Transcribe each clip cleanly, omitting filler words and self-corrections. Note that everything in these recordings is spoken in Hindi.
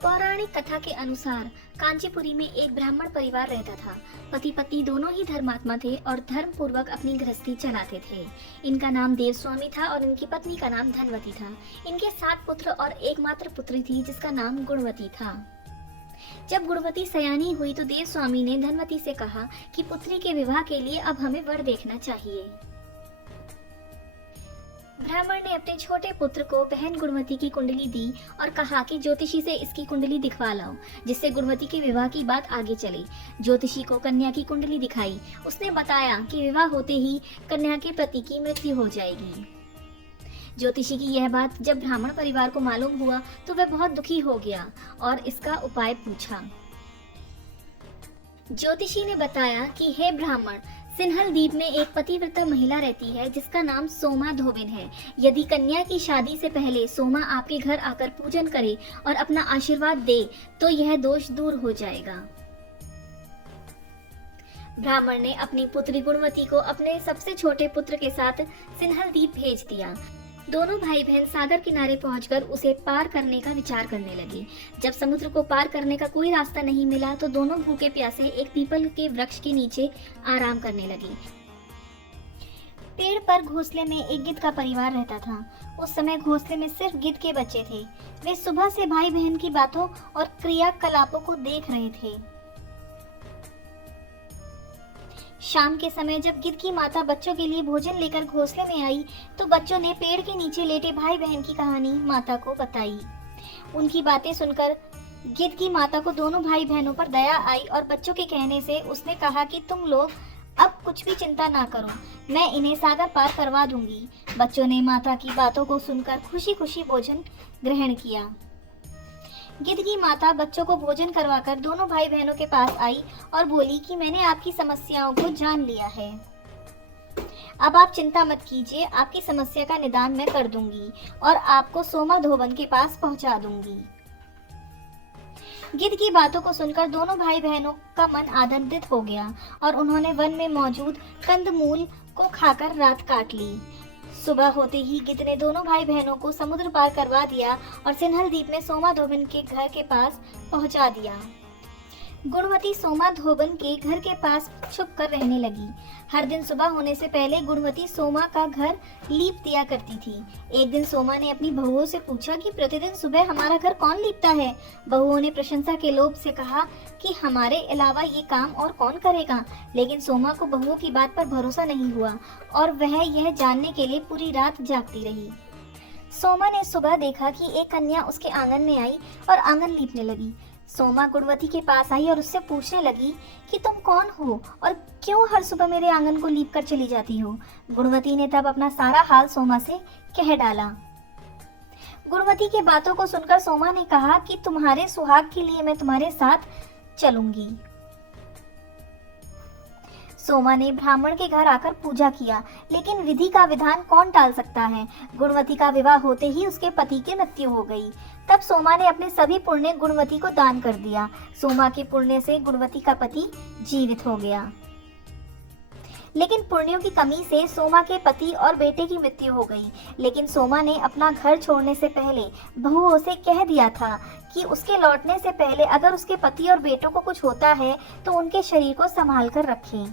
पौराणिक कथा के अनुसार कांचीपुरी में एक ब्राह्मण परिवार रहता था। पति पत्नी दोनों ही धर्मात्मा थे और धर्म पूर्वक अपनी गृहस्थी चलाते थे। इनका नाम देवस्वामी था और इनकी पत्नी का नाम धनवती था। इनके 7 पुत्र और एकमात्र पुत्री थी जिसका नाम गुणवती था। जब गुणवती सयानी हुई तो देवस्वामी ने धनवती से कहा कि पुत्री के विवाह के लिए अब हमें वर देखना चाहिए। ब्राह्मण ने अपने छोटे पुत्र को बहन गुणवती की कुंडली दी और कहा कि ज्योतिषी से इसकी कुंडली दिखवा लाओ, जिससे गुणवती के विवाह की बात आगे चले। ज्योतिषी को कन्या की कुंडली दिखाई। उसने बताया कि विवाह होते ही कन्या के पति की मृत्यु हो जाएगी। ज्योतिषी की यह बात जब ब्राह्मण परिवार को मालूम हुआ तो वह बहुत दुखी हो गया और इसका उपाय पूछा। ज्योतिषी ने बताया कि हे ब्राह्मण, सिन्हल द्वीप में एक पतिव्रता महिला रहती है जिसका नाम सोमा धोबिन है। यदि कन्या की शादी से पहले सोमा आपके घर आकर पूजन करे और अपना आशीर्वाद दे तो यह दोष दूर हो जाएगा। ब्राह्मण ने अपनी पुत्री गुणवती को अपने सबसे छोटे पुत्र के साथ सिन्हल द्वीप भेज दिया। दोनों भाई बहन सागर किनारे पहुंचकर उसे पार करने का विचार करने लगे। जब समुद्र को पार करने का कोई रास्ता नहीं मिला तो दोनों भूखे प्यासे एक पीपल के वृक्ष के नीचे आराम करने लगे। पेड़ पर घोंसले में एक गिद्ध का परिवार रहता था। उस समय घोंसले में सिर्फ गिद्ध के बच्चे थे। वे सुबह से भाई बहन की बातों और क्रियाकलापों को देख रहे थे। शाम के समय जब गिद्ध की माता बच्चों के लिए भोजन लेकर घोंसले में आई तो बच्चों ने पेड़ के नीचे लेटे भाई बहन की कहानी माता को बताई। उनकी बातें सुनकर गिद्ध की माता को दोनों भाई बहनों पर दया आई और बच्चों के कहने से उसने कहा कि तुम लोग अब कुछ भी चिंता ना करो, मैं इन्हें सागर पार करवा दूंगी। बच्चों ने माता की बातों को सुनकर खुशी खुशी भोजन ग्रहण किया। गिद्ध की माता बच्चों को भोजन करवाकर दोनों भाई बहनों के पास आई और बोली कि मैंने आपकी समस्याओं को जान लिया है। अब आप चिंता मत कीजिए, आपकी समस्या का निदान मैं कर दूंगी और आपको सोमा धोबन के पास पहुंचा दूंगी। गिद्ध की बातों को सुनकर दोनों भाई बहनों का मन आनंदित हो गया और उन्होंने वन में मौजूद कंदमूल को खाकर रात काट ली। सुबह होते ही गिद्ध ने दोनों भाई बहनों को समुद्र पार करवा दिया और सिन्हल द्वीप में सोमा धोबन के घर के पास पहुंचा दिया। गुणवती सोमा धोबन के घर के पास छुप कर रहने लगी। हर दिन सुबह होने से पहले गुणवती सोमा का घर लीप दिया करती थी। एक दिन सोमा ने अपनी बहुओं से पूछा कि प्रतिदिन सुबह हमारा घर कौन लीपता है। बहुओं ने प्रशंसा के लोभ से कहा कि हमारे अलावा ये काम और कौन करेगा, लेकिन सोमा को बहुओं की बात पर भरोसा नहीं हुआ और वह यह जानने के लिए पूरी रात जागती रही। सोमा ने सुबह देखा कि एक कन्या उसके आंगन में आई और आंगन लीपने लगी। सोमा गुणवती के पास आई और उससे पूछने लगी कि तुम कौन हो और क्यों हर सुबह मेरे आंगन को लीप कर चली जाती हो। गुणवती ने तब अपना सारा हाल सोमा से कह डाला। गुणवती की बातों को सुनकर सोमा ने कहा कि तुम्हारे सुहाग के लिए मैं तुम्हारे साथ चलूंगी। सोमा ने ब्राह्मण के घर आकर पूजा किया, लेकिन विधि का विधान कौन टाल सकता है। गुणवती का विवाह होते ही उसके पति की मृत्यु हो गई। तब सोमा ने अपने सभी पुण्य गुणवती को दान कर दिया। सोमा के पुण्य से गुणवती का पति जीवित हो गया, लेकिन पुण्यों की कमी से सोमा के पति और बेटे की मृत्यु हो गई। लेकिन सोमा ने अपना घर छोड़ने से पहले बहुओं से कह दिया था कि उसके लौटने से पहले अगर उसके पति और बेटों को कुछ होता है तो उनके शरीर को संभाल कर रखें।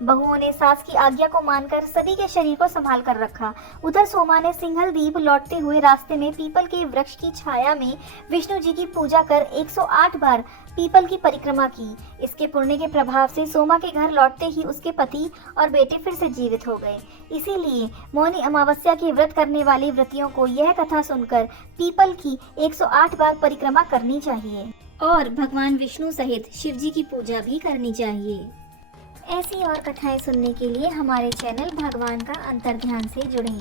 बहुओं ने सास की आज्ञा को मानकर सभी के शरीर को संभाल कर रखा। उधर सोमा ने सिंहल द्वीप लौटते हुए रास्ते में पीपल के वृक्ष की छाया में विष्णु जी की पूजा कर 108 बार पीपल की परिक्रमा की। इसके पुण्य के प्रभाव से सोमा के घर लौटते ही उसके पति और बेटे फिर से जीवित हो गए। इसीलिए मौनी अमावस्या के व्रत करने वाले व्रतियों को यह कथा सुनकर पीपल की 108 बार परिक्रमा करनी चाहिए और भगवान विष्णु सहित शिव जी की पूजा भी करनी चाहिए। ऐसी और कथाएं सुनने के लिए हमारे चैनल भगवान का अंतर्ध्यान से जुड़ें।